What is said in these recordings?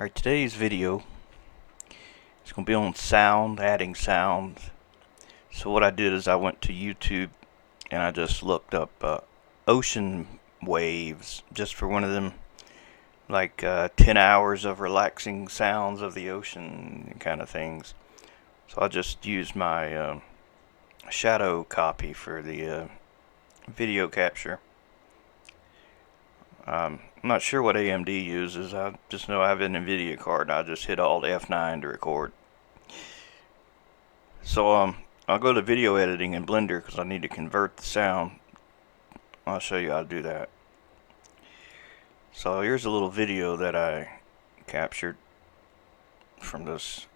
Alright, today's video is going to be on sound, adding sounds. So what I did is I went to YouTube and I just looked up ocean waves, just for one of them, like 10 hours of relaxing sounds of the ocean kind of things. So I just used my shadow copy for the video capture. I'm not sure what AMD uses. I just know I have an NVIDIA card and I just hit Alt F9 to record. So I'll go to video editing in Blender because I need to convert the sound. I'll show you how to do that. So here's a little video that I captured from this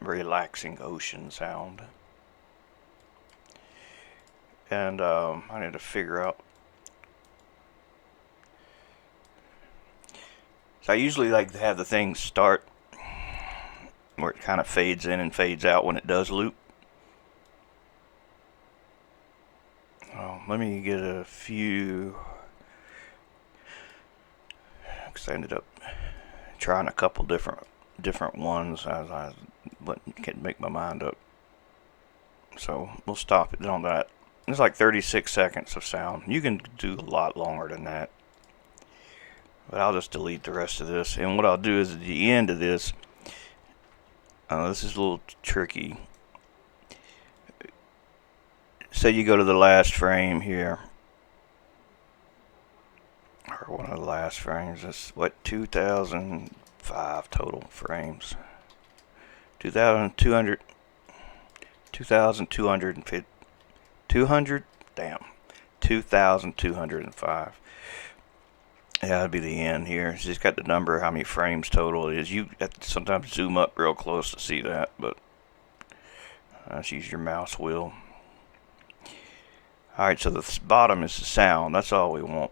relaxing ocean sound. And I need to figure out. So I usually like to have the thing start where it kind of fades in and fades out when it does loop. Let me get a few, because I ended up trying a couple different ones as I can't make my mind up. So we'll stop it on that. It's like 36 seconds of sound. You can do a lot longer than that, but I'll just delete the rest of this. And what I'll do is at the end of this, this is a little tricky. Say you go to the last frame here, or one of the last frames. That's what, 2005 total frames. 2,200, 2,250, 200. Damn, 2,205. Yeah, that'd be the end here. It's just got the number, how many frames total it is. You have to sometimes zoom up real close to see that, but let's use your mouse wheel. Alright, so the bottom is the sound. That's all we want.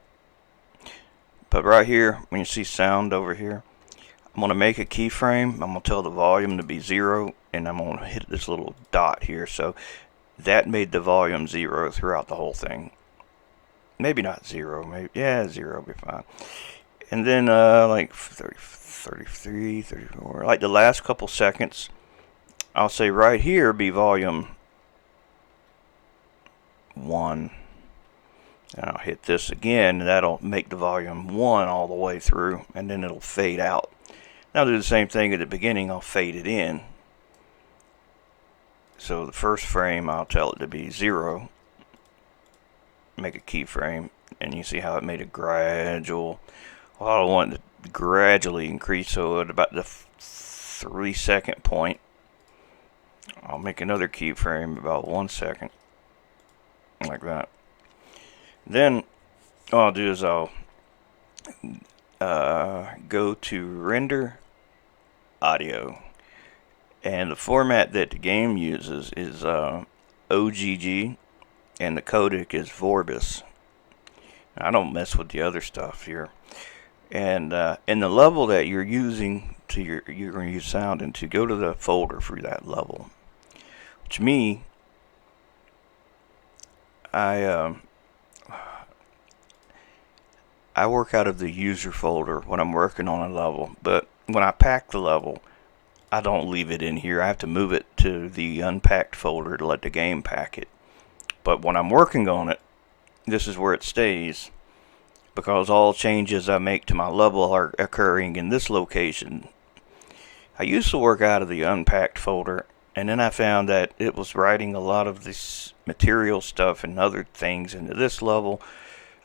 But right here, when you see sound over here, I'm going to make a keyframe. I'm going to tell the volume to be 0, and I'm going to hit this little dot here. So that made the volume 0 throughout the whole thing. Maybe not 0, maybe, yeah, 0 will be fine. And then like 30, 33, 34, like the last couple seconds, I'll say right here be volume 1. And I'll hit this again, and that'll make the volume 1 all the way through, and then it'll fade out. Now I'll do the same thing at the beginning. I'll fade it in. So the first frame, I'll tell it to be 0. Make a keyframe, and you see how it made a gradual. Well, I want it to gradually increase, so at about the 3-second point, I'll make another keyframe about 1 second, like that. Then what I'll do is I'll go to render audio, and the format that the game uses is OGG, and the codec is Vorbis. I don't mess with the other stuff here. And in the level that you're using you're going to use sound into, go to the folder for that level. Which I work out of the user folder when I'm working on a level, but when I pack the level, I don't leave it in here. I have to move it to the unpacked folder to let the game pack it. But when I'm working on it, this is where it stays, because all changes I make to my level are occurring in this location. I used to work out of the unpacked folder, and then I found that it was writing a lot of this material stuff and other things into this level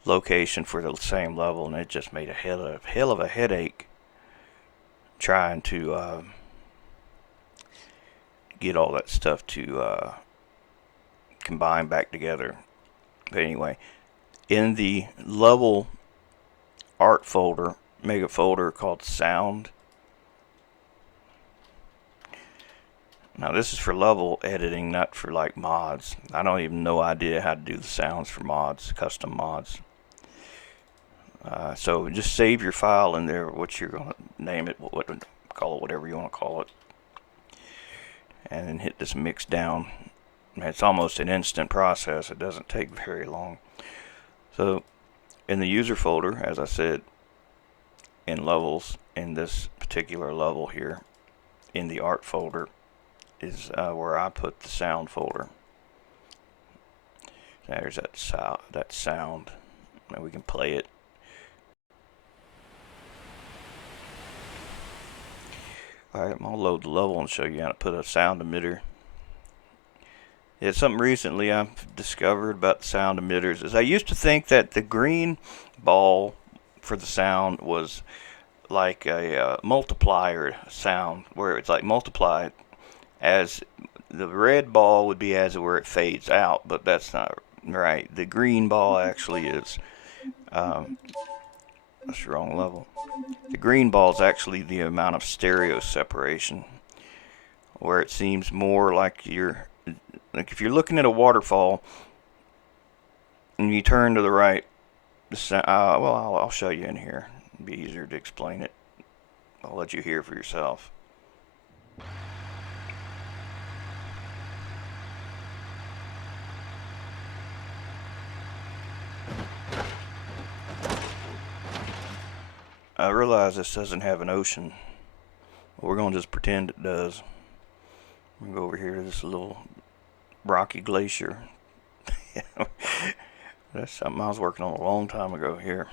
location for the same level, and it just made a hell of a headache trying to get all that stuff to combine back together. But anyway, in the level art folder, make a folder called sound. Now this is for level editing, not for like mods. I don't even know idea how to do the sounds for mods, custom mods. So just save your file in there, what you're going to name it, call it whatever you want to call it, and then hit this mixdown. It's almost an instant process. It doesn't take very long. So in the user folder, as I said, in levels, in this particular level here in the art folder is where I put the sound folder. There's that sound. Now we can play it. Alright, I'm going to load the level and show you how to put a sound emitter. Yeah, something recently I've discovered about the sound emitters is I used to think that the green ball for the sound was like a multiplier sound, where it's like multiplied, as the red ball would be as where it fades out, but that's not right. The green ball actually is that's the wrong level. The green ball is actually the amount of stereo separation, where it seems more like if you're looking at a waterfall and you turn to the right, well, I'll show you in here. It'd be easier to explain it. I'll let you hear for yourself. I realize this doesn't have an ocean, but we're going to just pretend it does. I'm going to go over here to this little rocky glacier. That's something I was working on a long time ago here.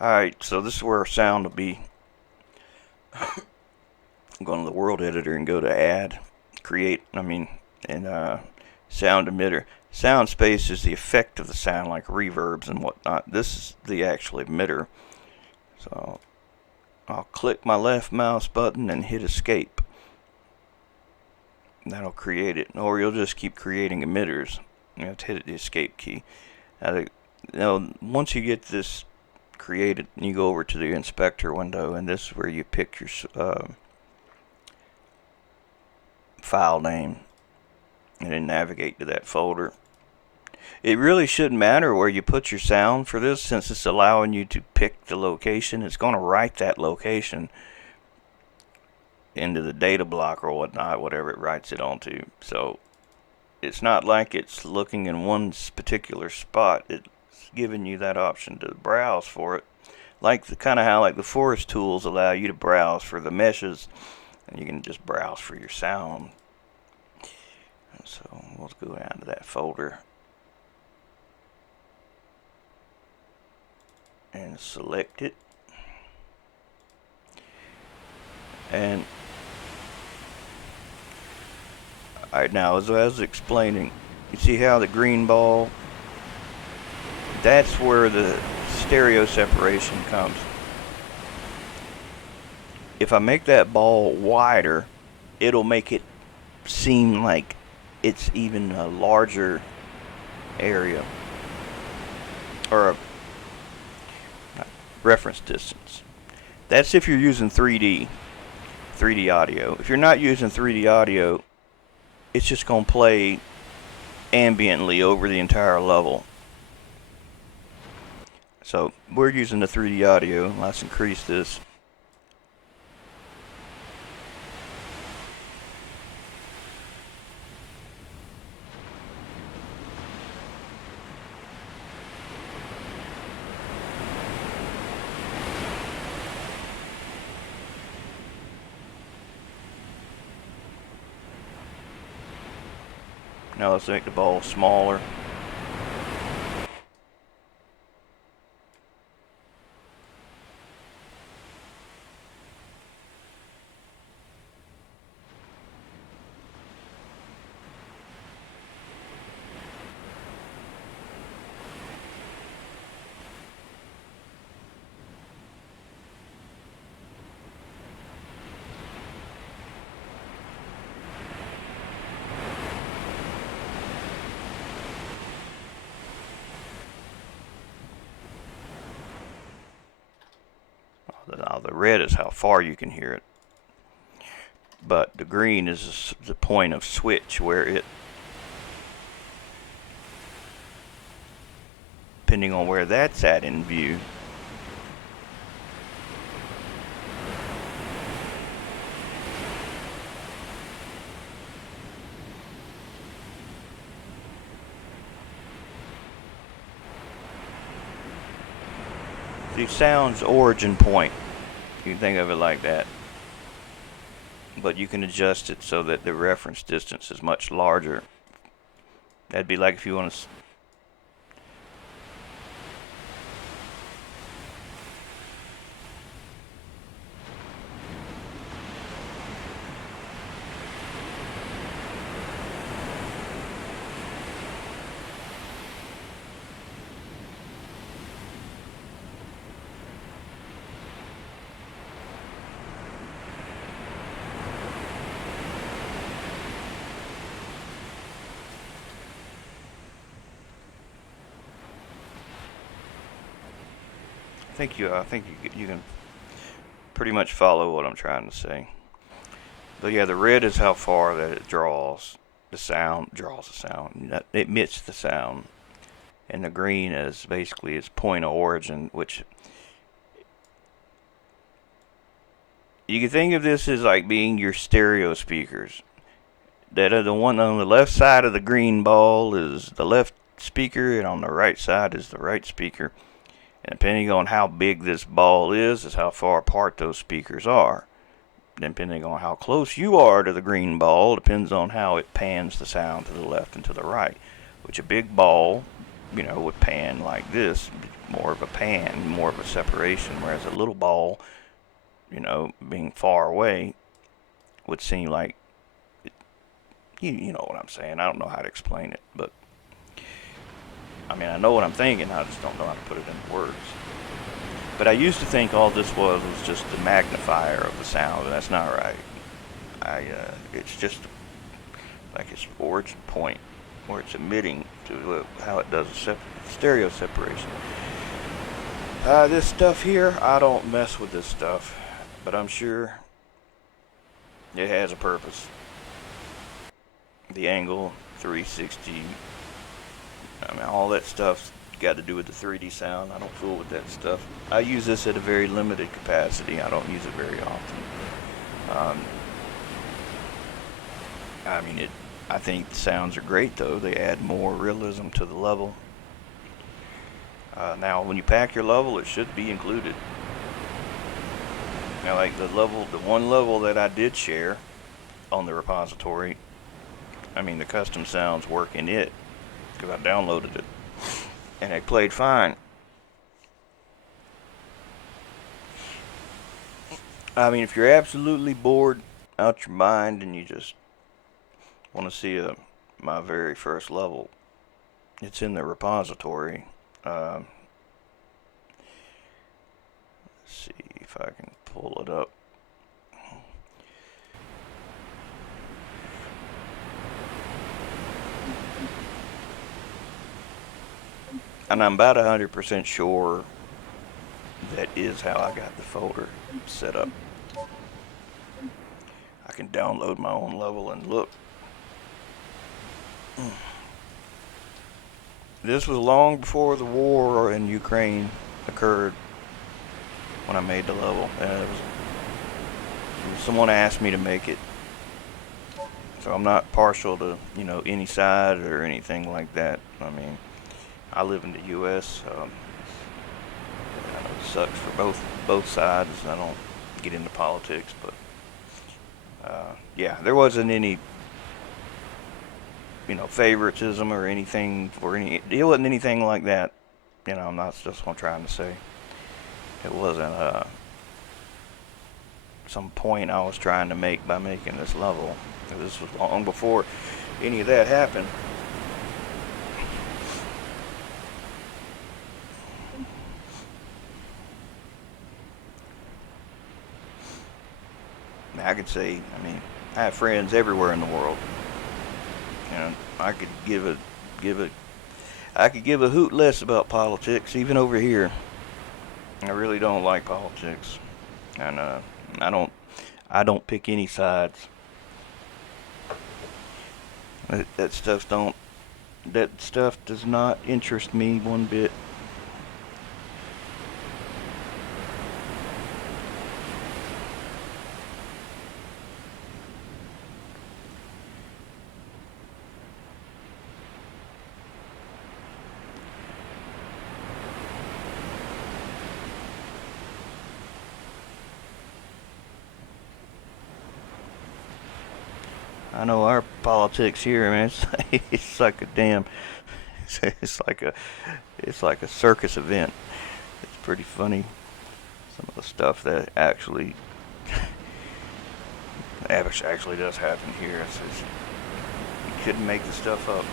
Alright, so this is where our sound will be. I'm going to the world editor and go to add, sound emitter. Sound space is the effect of the sound, like reverbs and whatnot. This is the actual emitter. So I'll click my left mouse button and hit escape. That'll create it, or you'll just keep creating emitters. You have to hit the escape key. Now, once you get this created, you go over to the inspector window, and this is where you pick your file name and then navigate to that folder. It really shouldn't matter where you put your sound for this, since it's allowing you to pick the location. It's going to write that location into the data block or whatnot, whatever it writes it onto. So it's not like it's looking in one particular spot. It's giving you that option to browse for it, like how the forest tools allow you to browse for the meshes, and you can just browse for your sound. So we'll go down to that folder and select it, and alright, now as I was explaining, you see how the green ball, that's where the stereo separation comes. If I make that ball wider, it'll make it seem like it's even a larger area, or a reference distance. That's if you're using 3D audio. If you're not using 3D audio, it's just going to play ambiently over the entire level. So we're using the 3D audio. Let's increase this. Now let's make the ball smaller. Now the red is how far you can hear it, but the green is the point of switch, where it, depending on where that's at in view, the sound's origin point. You can think of it like that. but you can adjust it so that the reference distance is much larger. That'd be like if you want to. I think you can pretty much follow what I'm trying to say. But yeah, the red is how far that it draws the sound, it emits the sound, and the green is basically its point of origin, which you can think of this as like being your stereo speakers. That the one on the left side of the green ball is the left speaker, and on the right side is the right speaker. And depending on how big this ball is how far apart those speakers are. Depending on how close you are to the green ball, depends on how it pans the sound to the left and to the right. Which a big ball, would pan like this, more of a pan, more of a separation, whereas a little ball, being far away, would seem like, you know what I'm saying. I don't know how to explain it, but I mean, I know what I'm thinking, I just don't know how to put it into words. But I used to think all this was just the magnifier of the sound, and that's not right. It's just like its origin point, where it's emitting to how it does stereo separation. This stuff here, I don't mess with this stuff, but I'm sure it has a purpose. The angle, 360, I mean, all that stuff's got to do with the 3D sound. I don't fool with that stuff. I use this at a very limited capacity. I don't use it very often. I think the sounds are great though. They add more realism to the level. Now, when you pack your level, it should be included. Now, like the one level that I did share on the repository, the custom sounds work in it because I downloaded it, and they played fine. If you're absolutely bored out your mind and you just want to see my very first level, it's in the repository. Let's see if I can pull it up. And I'm about 100% sure that is how I got the folder set up. I can download my own level and look. This was long before the war in Ukraine occurred when I made the level. And someone asked me to make it. So I'm not partial to, any side or anything like that. I live in the U.S. I know it sucks for both sides. I don't get into politics, but yeah, there wasn't any favoritism or anything it wasn't anything like that. I'm not just what I'm trying to say. It wasn't some point I was trying to make by making this level. This was long before any of that happened. I could say, I have friends everywhere in the world. I could give a hoot less about politics, even over here. I really don't like politics, and I don't pick any sides. That stuff does not interest me one bit. I know our politics here, man. It's like a damn. It's like a it's like a circus event. It's pretty funny. Some of the stuff that actually does happen here. You couldn't make the stuff up.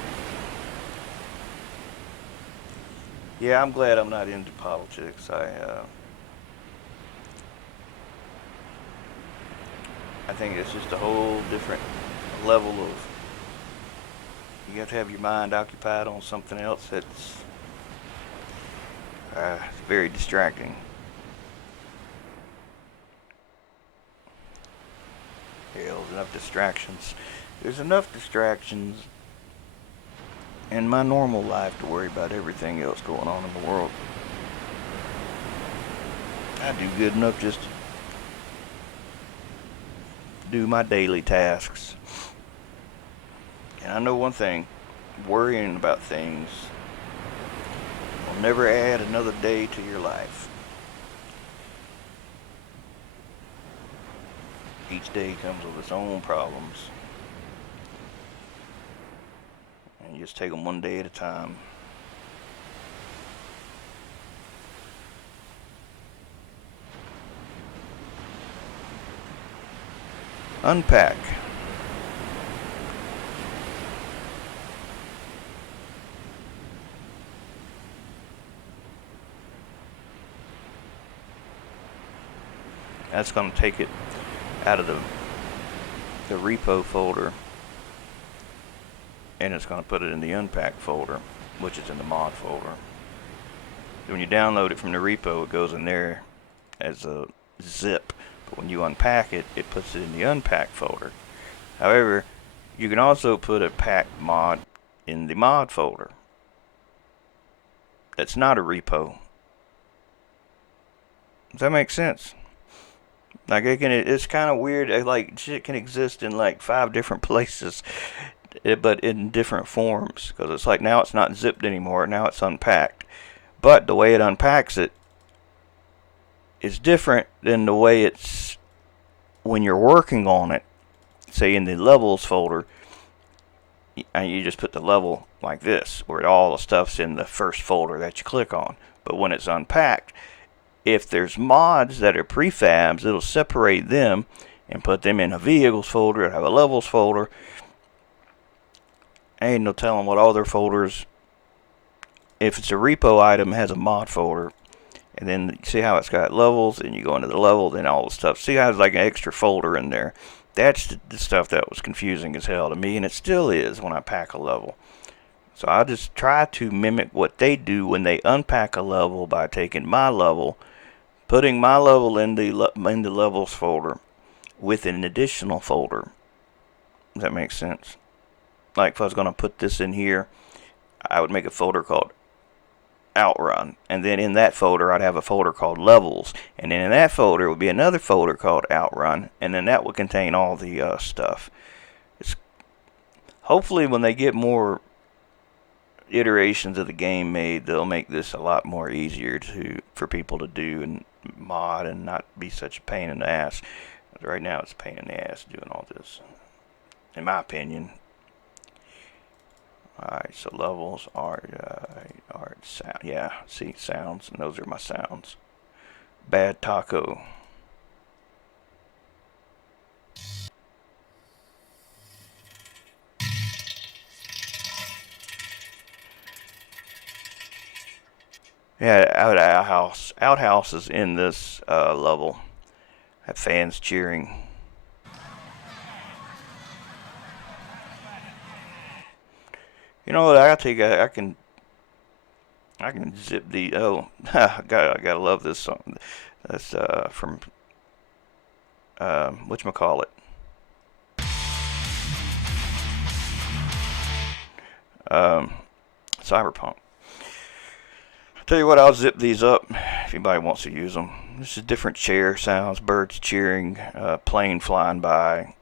Yeah, I'm glad I'm not into politics. I think it's just a whole different level of. You have to have your mind occupied on something else that's very distracting. Hell, there's enough distractions. There's enough distractions in my normal life to worry about everything else going on in the world. I do good enough just to do my daily tasks. And I know one thing, worrying about things will never add another day to your life. Each day comes with its own problems. And you just take them one day at a time. Unpack. That's going to take it out of the repo folder, and it's going to put it in the unpack folder, which is in the mod folder. When you download it from the repo, it goes in there as a zip, but when you unpack it, it puts it in the unpack folder. However, you can also put a pack mod in the mod folder. That's not a repo. Does that make sense? Like it's kind of weird. Like shit can exist in like 5 different places, but in different forms. Because it's like now it's not zipped anymore. Now it's unpacked. But the way it unpacks it is different than the way it's when you're working on it. Say in the levels folder, and you just put the level like this, where all the stuff's in the first folder that you click on. But when it's unpacked, if there's mods that are prefabs, it'll separate them and put them in a vehicles folder, have a levels folder. Ain't no telling what other folders. If it's a repo item, it has a mod folder. And then see how it's got levels, and you go into the level, then all the stuff. See how it's like an extra folder in there. That's the stuff that was confusing as hell to me, and it still is when I pack a level. So I just try to mimic what they do when they unpack a level by taking my level, putting my level in the levels folder with an additional folder. Does that make sense? Like if I was going to put this in here, I would make a folder called outrun, and then in that folder I'd have a folder called levels, and then in that folder would be another folder called outrun, and then that would contain all the stuff. Hopefully when they get more iterations of the game made, they'll make this a lot more easier for people to do and mod and not be such a pain in the ass. Right now it's a pain in the ass doing all this, in my opinion. Alright, so levels are sound. Yeah, see, sounds, and those are my sounds. Bad taco. Yeah, outhouse is in this level. Have fans cheering. You know what? I can zip the. Oh, I gotta love this song. That's from whatchamacallit. Cyberpunk. Tell you what, I'll zip these up if anybody wants to use them. This is different chair sounds, birds cheering, plane flying by,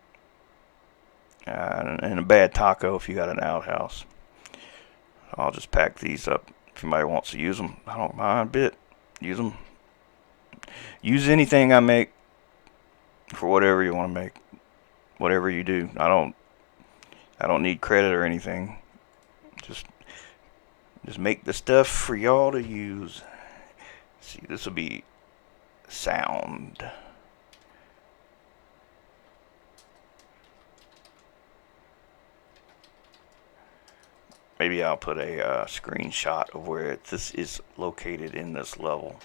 and a bad taco if you got an outhouse. I'll just pack these up if anybody wants to use them. I don't mind a bit. Use them. Use anything I make for whatever you want to make. Whatever you do. I don't I don't need credit or anything. Just make the stuff for y'all to use. See, this will be sound. Maybe I'll put a screenshot of where this is located in this level.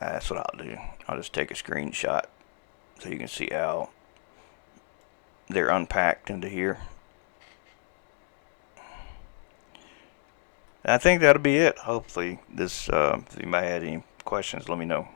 That's what I'll do. I'll just take a screenshot so you can see how they're unpacked into here. I think that'll be it. Hopefully this, if you might have any questions, let me know.